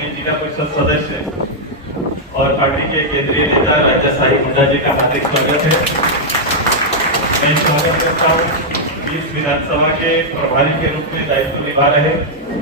अपने जिला परिषद सदस्य और पार्टी के केंद्रीय नेता राजा साहिब मुंडा जी का हार्दिक स्वागत है। मैं स्वागत करता हूँ इस विधानसभा के प्रभारी के रूप में दायित्व निभा रहे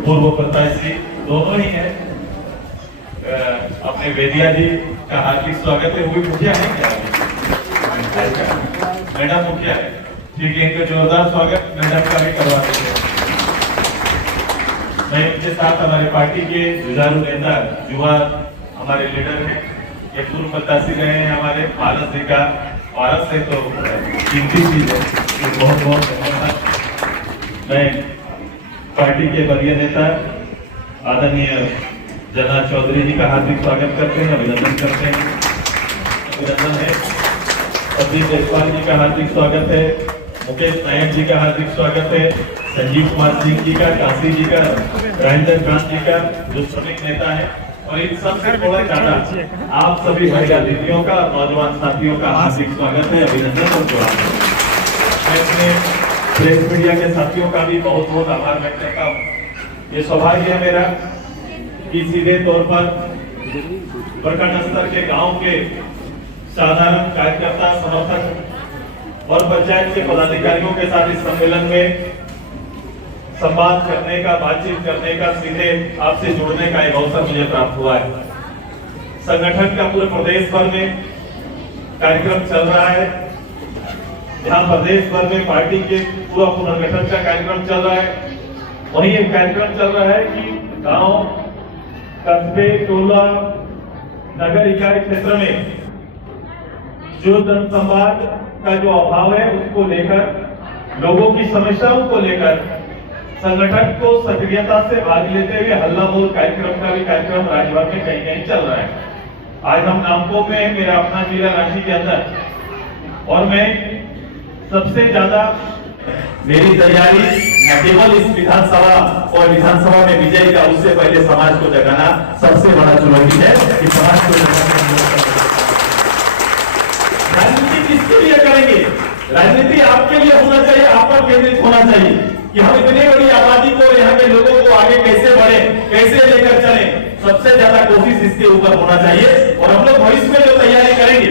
पूर्व प्रत्याशी दोनों ही हैं। अपने वेदिया जी का हार्दिक स्वागत है। वो मुखिया है क्या? मैडम मुखिया है, ठीक है। इनका जोरदार स्वागत मैडम का भी करवा देते हैं। मैं इनके साथ हमारे पार्टी के जुझारू नेता युवा हमारे लीडर हैं, ये पूर्व प्रत्याशी रहे हैं हमारे भारत जी का। भारत से तो कीमती चीज है, तो बहुत बहुत धन्यवाद। मैं पार्टी के वरीय नेता आदरणीय जगन्नाथ चौधरी जी का हार्दिक स्वागत करते हैं, अभिनंदन करते हैं। अभिनंदन है। अजीत देशपाल जी का हार्दिक स्वागत है, मुकेश नायक जी का हार्दिक स्वागत है, संजीव कुमार सिंह जी का, काशी जी का, राजेंद्र कांत जी का जो श्रमिक नेता है, और इन सबसे थोड़ा ज्यादा आप सभी महिला दीदियों का, नौजवान साथियों का हार्दिक स्वागत है, अभिनंदन और जोड़ा। मैं अपने प्रेस मीडिया के साथियों का भी बहुत बहुत आभार व्यक्त करता हूँ। ये सौभाग्य है मेरा कि सीधे तौर पर प्रखंड स्तर के गांव के साधारण कार्यकर्ता, समर्थक और पंचायत के पदाधिकारियों के साथ इस सम्मेलन में संवाद करने का, बातचीत करने का, सीधे आपसे जुड़ने का एक अवसर मुझे प्राप्त हुआ है। संगठन का पूरे प्रदेश भर में कार्यक्रम चल रहा है, जहां प्रदेश भर में पार्टी के पूरा पुनर्गठन का कार्यक्रम चल रहा है, वहीं एक कार्यक्रम चल रहा है कि गांव, कस्बे, टोला, नगर इकाई क्षेत्र में जो जनसंवाद का जो अभाव है उसको लेकर, लोगों की समस्याओं को लेकर संगठन को सक्रियता से भाग लेते हुए हल्ला बोल कार्यक्रम का भी कार्यक्रम राज्यभर में कहीं कहीं चल रहा है। आज हम नामको में, मेरा अपना जिला रांची के अंदर, और मैं सबसे ज्यादा मेरी तैयारी न केवल इस विधानसभा और विधानसभा में विजय का, उससे पहले समाज को जगाना सबसे बड़ा चुनौती है कि समाज को राजनीति किसके लिए करेंगे? राजनीति आपके लिए होना चाहिए, आप पर केंद्रित होना चाहिए कि हम इतनी बड़ी आबादी को, यहाँ के लोगों को आगे कैसे बढ़े, कैसे लेकर चले। सबसे ज्यादा कोशिश इसके ऊपर होना चाहिए। और हम लोग भविष्य में जो तैयारी करेंगे,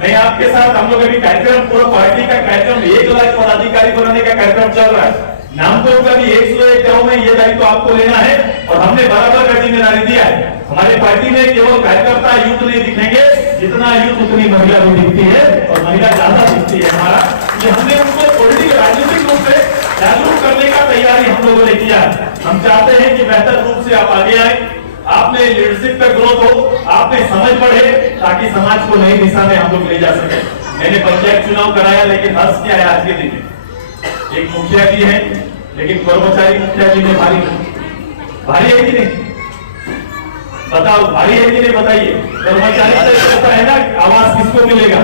मैं आपके साथ, हम लोग अभी कार्यक्रम, पूरा पार्टी का कार्यक्रम, 1 लाख पदाधिकारी बनाने का कार्यक्रम चल रहा है। नामकोट का भी 101 गांव में ये दायित्व आपको लेना है, और हमने बराबर का जिम्मेदारी दिया है। हमारे पार्टी में केवल कार्यकर्ता यूथ नहीं दिखेंगे, जितना यूथ उतनी महिला भी दिखती है, और महिला ज्यादा दिखती है हमारा, कि हमने उनको पॉलिटिकल, राजनीतिक रूप से जागरूक करने का तैयारी हम लोगों ने किया। हम चाहते हैं कि बेहतर रूप से आप आगे आए, आपने लीडरशिप का ग्रोथ हो, आपने समझ बढ़े, ताकि समाज को नई दिशा में हम लोग ले जा सके। मैंने पंचायत चुनाव कराया, लेकिन हर्ष क्या है आज के दिन में, एक मुखिया जी है, लेकिन कर्मचारी मुखिया जी में भारी है कि नहीं? बताओ, भारी है कि नहीं? बताइए। कर्मचारी तो कहता है ना, आवाज किसको मिलेगा?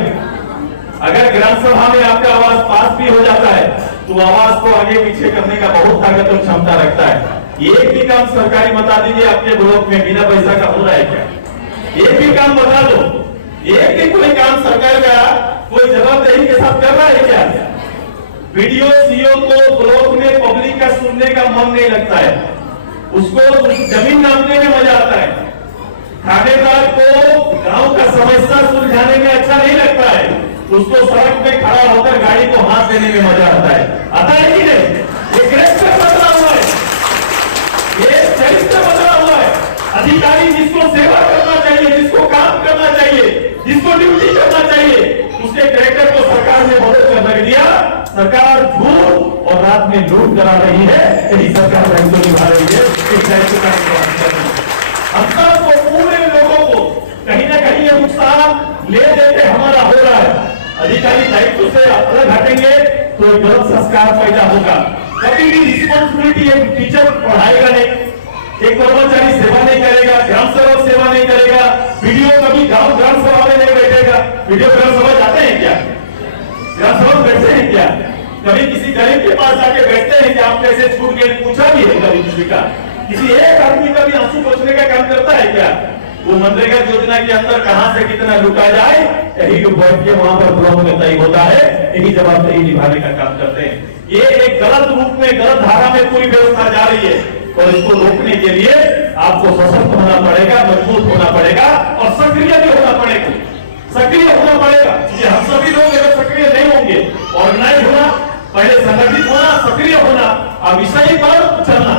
अगर ग्राम सभा में आपका आवाज पास भी हो जाता है, तो आवाज को आगे पीछे करने का बहुत ताकत और क्षमता रखता है। एक भी काम सरकारी बता दीजिए आपके ब्लॉक में बिना पैसा का हो रहा है क्या? एक भी काम बता दो। एक भी कोई काम सरकार का कोई जवाबदेही के साथ कर रहा है क्या? वीडियो सीओ को ब्लॉक में पब्लिक का सुनने का मन नहीं लगता है, उसको जमीन नापने में मजा आता है। थानेदार को गांव का समस्या सुलझाने में अच्छा नहीं लगता है, उसको सड़क पे खड़ा होकर गाड़ी को हाथ देने में मजा आता है। आता है कि नहीं? ये कैरेक्टर बदला हुआ है, ये चरित्र बदला हुआ है। अधिकारी जिसको सेवा करना चाहिए, जिसको काम करना चाहिए, जिसको ड्यूटी करना चाहिए, उसके कैरेक्टर को सरकार ने मदद कर दिया। सरकार झूठ और रात में लूट करा रही है, यही सरकार दायित्व निभा रही है। इस दायित्व का हम सबको, पूरे लोगों को कहीं ना कहीं ये नुकसान ले देते हमारा हो रहा है। अधिकारी दायित्व से अलग हटेंगे तो गलत संस्कार पैदा होगा। कभी भी रिस्पॉन्सिबिलिटी एक टीचर पढ़ाएगा नहीं, एक कर्मचारी सेवा नहीं करेगा, ग्राम सेवक सेवा नहीं करेगा, वीडियो कभी गांव ग्राम सभा में नहीं बैठेगा। वीडियो ग्राम सभा जाते हैं क्या? ग्राम सभा बैठते हैं क्या? कभी किसी गरीब के पास जाके बैठते हैं कि आप कैसे छूट गए, पूछा भी है कभी किसी का? किसी एक आदमी का भी आंसू पोंछने का काम करता है क्या? वो मनरेगा योजना के अंदर कहां से कितना लुटा जाए, यही लोग बैठ के वहां पर ब्लॉक में तय होता है, यही जवाबदेही निभाने का काम करते हैं। ये एक गलत रूप में, गलत धारा में पूरी व्यवस्था जा रही है। और इसको रोकने के लिए आपको सशक्त होना पड़ेगा, मजबूत होना पड़ेगा और सक्रिय भी होना पड़ेगा। सक्रिय होना पड़ेगा क्योंकि हम सभी लोग अगर सक्रिय नहीं होंगे, ऑर्गेनाइज होना, पहले संगठित होना, सक्रिय होना और विषय पर चलना,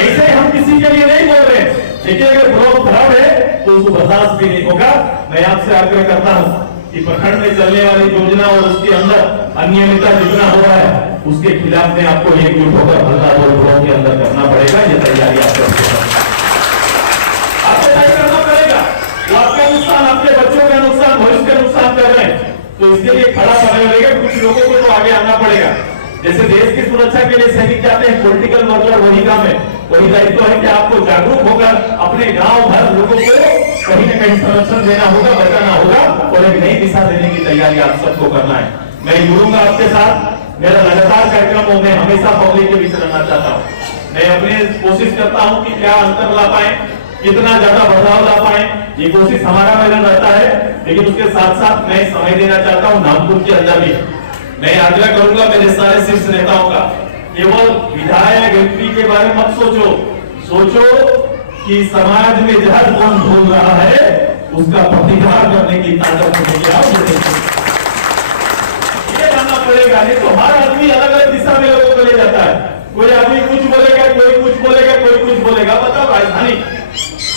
ऐसे हम किसी के लिए नहीं बोल रहे। देखिए अगर ब्लॉक खराब है तो उसको बर्दाश्त भी नहीं होगा। मैं आपसे आग्रह करता हूं कि प्रखंड में चलने वाली योजना और उसके अंदर अनियमितता जितना हो रहा है उसके खिलाफ में आपको एकजुट होकर हल्ला बोल ब्लॉक के अंदर करना पड़ेगा। ये तैयारी आपको तय करना पड़ेगा। वो आपका नुकसान, आपके बच्चों का नुकसान, भविष्य का नुकसान कर रहे हैं, तो इसके लिए खड़ा करना पड़ेगा। कुछ लोगों को तो आगे आना पड़ेगा। जैसे देश की सुरक्षा के लिए सैनिक जाते हैं, पॉलिटिकल वर्कर वही काम है, वही दायित्व है कि आपको जागरूक होकर अपने गांव भर लोगों को कहीं न कहीं संरक्षण देना होगा, बचाना होगा और एक नई दिशा देने की तैयारी आप सबको करना है। मैं जुड़ूंगा आपके साथ, मेरा लगातार कार्यक्रमों में हमेशा पब्लिक के बीच रहना चाहता हूँ। मैं अपने कोशिश करता हूँ कि क्या अंतर ला पाए, कितना ज्यादा बदलाव ला पाए, ये कोशिश हमारा मेहनत रहता है। लेकिन उसके साथ साथ मैं समय देना चाहता हूँ नामपुर के अंदर भी। मैं आग्रह करूंगा मेरे सारे शीर्ष नेताओं का, केवल विधायक एमपी के बारे में मत सोचो, सोचो कि समाज में जहर कौन बोल रहा है उसका प्रतिकार करने की ताकत होगी। ये जानना पड़ेगा, नहीं तो हर आदमी अलग अलग दिशा में लोगों को ले जाता है। कोई आदमी कुछ बोलेगा, कोई कुछ बोलेगा, कोई कुछ बोलेगा। बताओ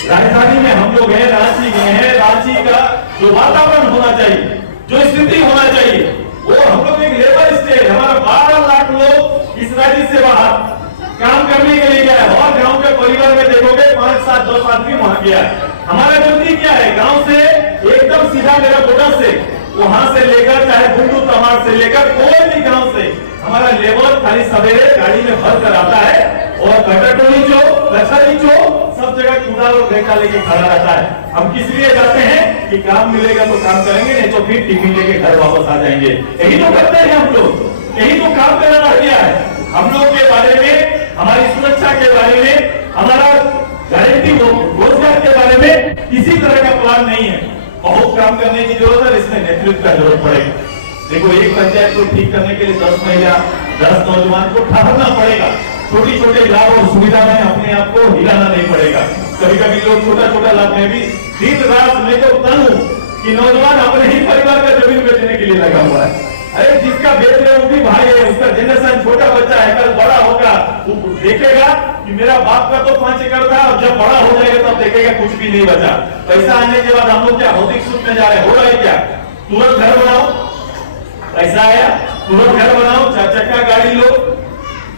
राजधानी में हम लोग हैं, रांची गए हैं, रांची का जो वातावरण होना चाहिए, जो स्थिति होना चाहिए, वो हम लोग एक लेबर स्टेट, हमारा 12 लाख लोग इस राज्य से बाहर काम करने के लिए गया है और गांव के परिवार में देखोगे 5, 7, 10 आदमी वहां गया है। हमारा ड्यूटी क्या है, गांव से एकदम सीधा मेरा गोटा से वहां से लेकर चाहे गुंडू तमाड़ से लेकर कोई भी गांव से हमारा लेबर खाली सवेरे गाड़ी में भर कर आता है और कटरटोली चो, कचहरी चो सब जगह कुदाल और घंटा लेके खड़ा रहता है। हम किस लिए जाते हैं कि काम मिलेगा तो काम करेंगे, नहीं तो फिर टिफिन लेके घर वापस आ जाएंगे। यही तो करते हैं हम लोग, यही तो काम करना रह गया है। हम लोग के बारे में, हमारी सुरक्षा के बारे में, हमारा गारंटी रोजगार के बारे में किसी तरह का प्लान नहीं है। बहुत काम करने की जरूरत है, इसमें नेतृत्व का जरूरत पड़ेगा। देखो एक पंचायत को ठीक करने के लिए 10 महिला 10 नौजवान को ठहरना पड़ेगा। छोटी छोटे लाभ और सुविधा में अपने आप को हिलाना नहीं पड़ेगा। कभी कभी लोग छोटा छोटा लाभ में भी दिन रात में तो तन कि नौजवान अपने ही परिवार का जमीन बेचने के लिए लगा हुआ है। अरे जिसका बेच रहे वो भी भाई है, उसका जनरेशन छोटा बच्चा है, कल बड़ा होगा वो देखेगा कि मेरा बाप का तो 5 एकड़ था और जब बड़ा हो जाएगा तब देखेगा कुछ भी नहीं बचा। पैसा आने के बाद हम लोग क्या भौतिक सुख में जा रहे, हो रहा है क्या? तुरंत घर बनाओ, पैसा आया तुरंत घर बनाओ, 4 चक्का गाड़ी लो,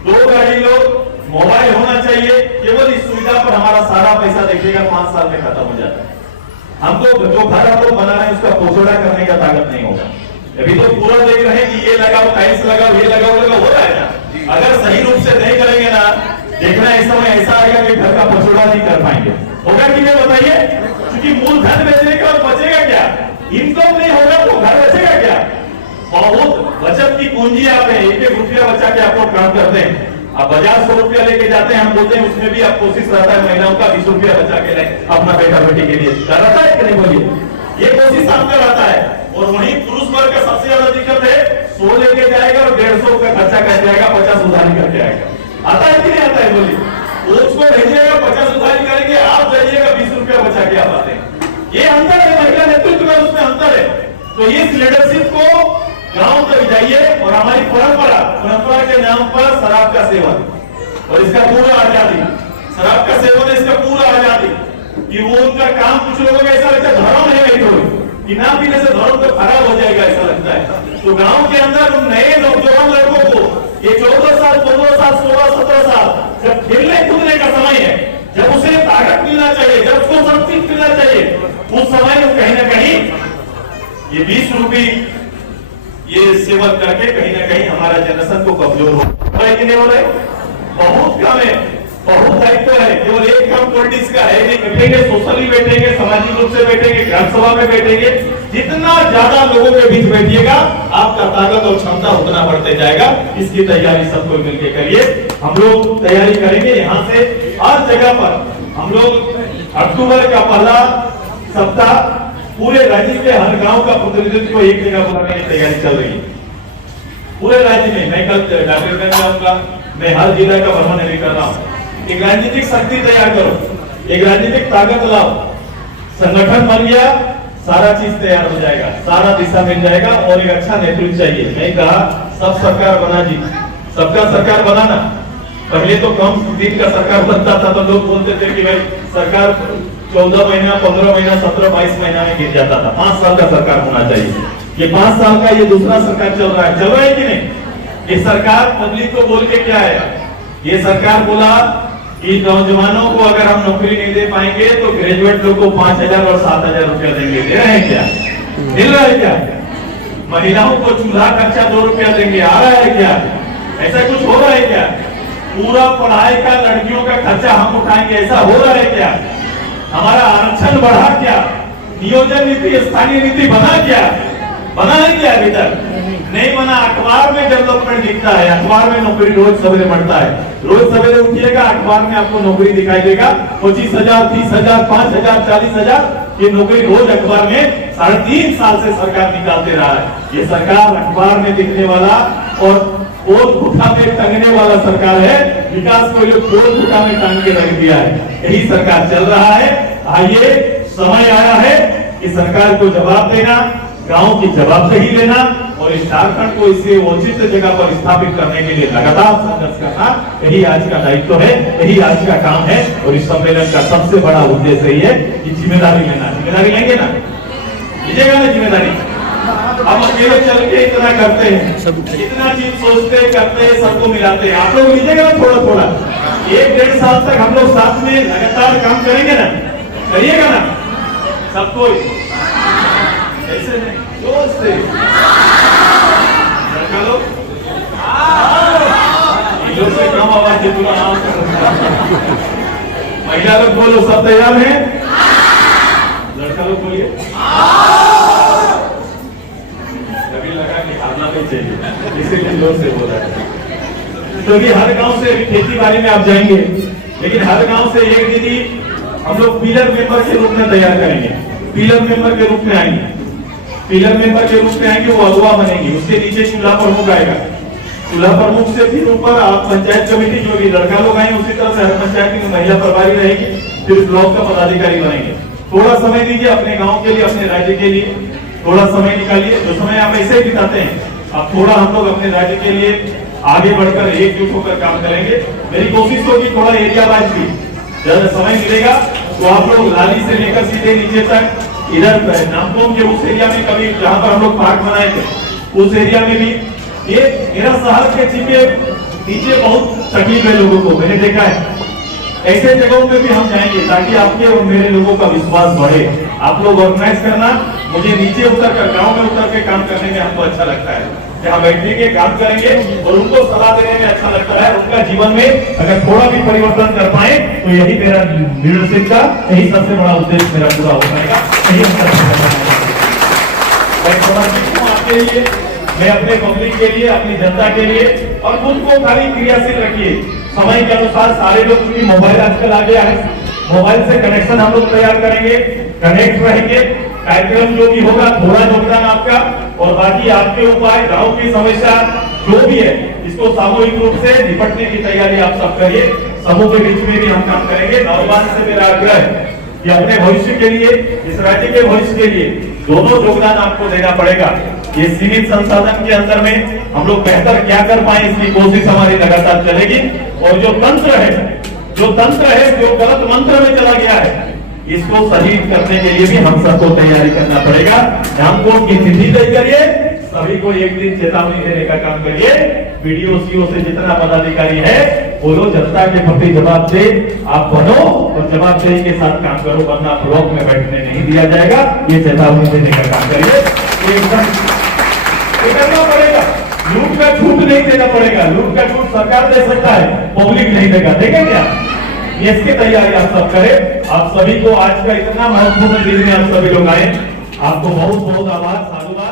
2 गाड़ी लो, मोबाइल होना चाहिए। केवल इस सुविधा पर हमारा सारा पैसा देखिएगा 5 साल में खत्म हो जाता है। हमको जो घर हम लोग बना रहे हैं उसका पोछोड़ा करने का ताकत नहीं होगा। अभी तो पूरा देख रहे हैं कि ये लगाओ, टाइल्स लगाओ, ये लगाओ, हो रहा है ना। अगर सही रूप से नहीं करेंगे ना, देखना इस समय ऐसा आएगा कि घर का पोछोड़ा नहीं कर पाएंगे। होगा कि नहीं बताइए? क्योंकि मूलधन बेचने के बाद बचेगा क्या? इनकम नहीं होगा तो घर बचेगा क्या? बहुत बचत की पूंजी आप है, 1-1 रुपया बचा के आप लोग काम करते हैं। अब बाजार 100 रुपया लेके जाते हैं, हम बोलते हैं उसमें भी आप कोशिश रहता है महिलाओं का 20 रुपया बचा के लाए अपना बेटा बेटी के लिए। रहता है कि नहीं बोलिए? ये कोशिश आपका रहता है। और वहीं पुरुष वर्ग का सबसे ज्यादा दिक्कत है, 100 लेके जाएगा और 150 रुपया खर्चा कर जाएगा, 50 उधारी करके आएगा। आता है कि नहीं आता है बोलिए? उसको भेजिएगा 50 उधारी करेंगे, आप जाइएगा 20 रुपया बचा के आप आते हैं। ये अंतर है, महिला नेतृत्व में उसमें अंतर है। तो इस लीडरशिप को गांव तक जाइए और हमारी परंपरा के नाम पर शराब का सेवन और इसका पूरा आजादी, शराब का सेवन इसका पूरा आजादी कि वो उनका काम, कुछ लोगों को ऐसा लगता है धर्म है नहीं कि ना पीने से धर्म तो खराब हो जाएगा ऐसा लगता है। तो गांव के अंदर उन नए नौजवान लड़कों को ये 14 साल 15 साल 16 17 साल जब खेलने कूदने का समय है, जब उसे ताकत मिलना चाहिए, जब उसको सब चीज मिलना चाहिए, उस समय वो कहीं ना कहीं ये 20 रुपये ये सेवन करके कहीं ना कहीं हमारा जनरेशन को कमजोर हो रहा है कि नहीं हो रहा है? बहुत कम है, बहुत दायित्व है। केवल एक काम पॉलिटिक्स का है नहीं, बैठेंगे सोशली बैठेंगे, सामाजिक रूप से बैठेंगे, ग्राम सभा में बैठेंगे। जितना ज्यादा लोगों के बीच बैठिएगा आपका ताकत और क्षमता उतना बढ़ते जाएगा। इसकी तैयारी सबको मिलकर करिए। हम लोग तैयारी करेंगे यहाँ से हर जगह पर। हम लोग अक्टूबर का पहला सप्ताह पूरे राज्य के हर गांव का प्रतिनिधित्व एक जगह बनाने की तैयारी चल रही है पूरे राज्य में। मैं कल डॉक्टरगंज जाऊंगा, मैं हर जिला का भ्रमण भी कर रहा हूँ। एक राजनीतिक शक्ति तैयार करो, एक राजनीतिक ताकत लाओ, संगठन बन गया, सारा चीज तैयार हो जाएगा, सारा दिशा मिल जाएगा और एक अच्छा नेतृत्व चाहिए। मैं कहा सब सरकार बना जी, सबका सरकार बनाना। पहले तो कम दिन का सरकार बनता था तो लोग बोलते थे कि भाई सरकार 14 महीना 15 महीना 17 22 महीना में गिर जाता था। 5 साल का सरकार होना चाहिए। ये 5 साल का ये दूसरा सरकार चल रहा है कि नहीं? ये सरकार पब्लिक को बोल के क्या है, ये सरकार बोला कि नौजवानों को अगर हम नौकरी नहीं दे पाएंगे तो ग्रेजुएट लोग को 5,000 और 7,000 रुपया देंगे। दे रहे हैं क्या? मिल रहा है क्या? महिलाओं को चूल्हा खर्चा 2 रुपया देंगे, आ रहा है क्या? ऐसा कुछ हो रहा है क्या? पूरा पढ़ाई का लड़कियों का खर्चा हम उठाएंगे, ऐसा हो रहा है क्या? हमारा आरक्षण बढ़ा क्या? नियोजन नीति स्थानीय नीति बना क्या? बना है क्या? अभी तक नहीं बना। अखबार में डेवलपमेंट दिखता है, अखबार में नौकरी रोज सवेरे बढ़ता है। रोज सवेरे उठिएगा, अखबार में आपको नौकरी दिखाई देगा। 25,000 30,000 5,000 40,000 ये नौकरी रोज अखबार में 3.5 साल से सरकार निकालते रहा है। ये सरकार अखबार में दिखने वाला और पोल खुटा में टंगने वाला सरकार है। विकास को ये पोल खुटा में टांग के रख दिया है, यही सरकार चल रहा है। आइए समय आया है कि सरकार को जवाब देना, गांव की जवाबदेही लेना और इस झारखंड को इसे उचित जगह पर स्थापित करने के लिए लगातार संघर्ष करना, यही आज का दायित्व है, यही आज का काम है। और इस सम्मेलन का सबसे बड़ा उद्देश्य ये है कि जिम्मेदारी लेना। जिम्मेदारी लेंगे ना? लीजिएगा ना जिम्मेदारी? हम अकेले चल के इतना करते हैं, इतना चीज सोचते करते हैं, सबको मिलाते हैं। आप लोग लीजिएगा ना थोड़ा थोड़ा? 1-1.5 साल तक हम लोग साथ में लगातार काम करेंगे ना? करिएगा ना सबको? ऐसे नहीं, जोर से से कम आवाज से पूरा नाम। महिला लोग बोलो, सब तैयार हैं? लड़का लोग बोलिए। कभी लगा कि हारना नहीं चाहिए, इसीलिए जोर से बोला है। क्योंकि हर गांव से खेती बाड़ी में आप जाएंगे, लेकिन हर गांव से एक दीदी हम लोग पिलर मेंबर के रूप में तैयार करेंगे। पिलर मेंबर के रूप में आएंगे, पिलर मेंबर के रूप में आएंगे, वो अगुवा बनेंगे। उसके नीचे चूल्हा प्रमुख आएगा, चूल्हा प्रमुख से फिर ऊपर आप पंचायत कमेटी जो भी लड़का लोग आएंगे, उसी तरह से हर पंचायत की महिला प्रभारी रहेगी, फिर ब्लॉक का पदाधिकारी बनेंगे। थोड़ा समय दीजिए अपने गांव के लिए, अपने राज्य के लिए थोड़ा समय निकालिए। जो समय आप ऐसे ही बिताते हैं, अब थोड़ा हम लोग अपने राज्य के लिए आगे बढ़कर एकजुट होकर काम करेंगे। मेरी कोशिश होगी थोड़ा एरिया वाइज भी जब समय मिलेगा तो आप लोग लाली से लेकर सीधे नीचे तक, इधर नामकोम के उस एरिया में कभी जहां पर हम लोग पार्क बनाए थे उस एरिया में भी, ये मेरा शहर के नीचे बहुत तकलीफ है लोगों को, मैंने देखा है। ऐसे जगहों पे भी हम जाएंगे ताकि आपके और मेरे लोगों का विश्वास बढ़े। आप लोग ऑर्गेनाइज करना, मुझे नीचे उतर कर गाँव में उतर के काम करने में हमको अच्छा लगता है। यहाँ बैठेंगे, काम करेंगे और उनको सलाह देने में अच्छा लगता है। उनका जीवन में अगर थोड़ा भी परिवर्तन कर पाए तो यही मेरा लीडरशिप का यही सबसे बड़ा उद्देश्य मेरा पूरा हो जाएगा। मैं समर्पित हूँ आपके लिए, मैं अपने पब्लिक के लिए, अपनी जनता के लिए, और खुद को खाली क्रियाशील रखिए। समय के अनुसार सारे लोग, क्योंकि मोबाइल आजकल आ गया है, मोबाइल से कनेक्शन हम लोग तैयार करेंगे, कनेक्ट रहेंगे। कार्यक्रम जो भी होगा थोड़ा योगदान आपका, और बाकी आपके उपाय, गांव की समस्या जो भी है इसको सामूहिक रूप से निपटने की तैयारी आप सब करिए। समूह के बीच में भी हम काम करेंगे। नौजवान से मेरा आग्रह है कि अपने भविष्य के लिए, इस राज्य के भविष्य के लिए दोनों योगदान आपको देना पड़ेगा। ये सीमित संसाधन के अंदर में हम लोग बेहतर क्या कर पाए, इसकी कोशिश हमारी लगातार चलेगी। और जो तंत्र है, जो गलत मंत्र में चला गया है, इसको सही करने के लिए भी हम सबको तैयारी करना पड़ेगा। हमको की तिथि तय करिए, सभी को एक दिन चेतावनी देने का काम करिए। वीडियो सीओ से जितना पदाधिकारी है वो लोग जनता के प्रति जवाबदेह आप बनो और जवाबदेही के साथ काम करो, वरना ब्लॉक में बैठने नहीं दिया जाएगा। ये चेतावनी देने का काम करिए। एकदम करना पड़ेगा, लूट का छूट नहीं देना पड़ेगा। लूट का छूट सरकार दे सकता है, पब्लिक नहीं देगा। देखें क्या? इसकी तैयारी आप सब करें। आप सभी को आज का इतना महत्वपूर्ण दिन में आप सभी लोग आए, आपको बहुत बहुत आभार, साधुवाद।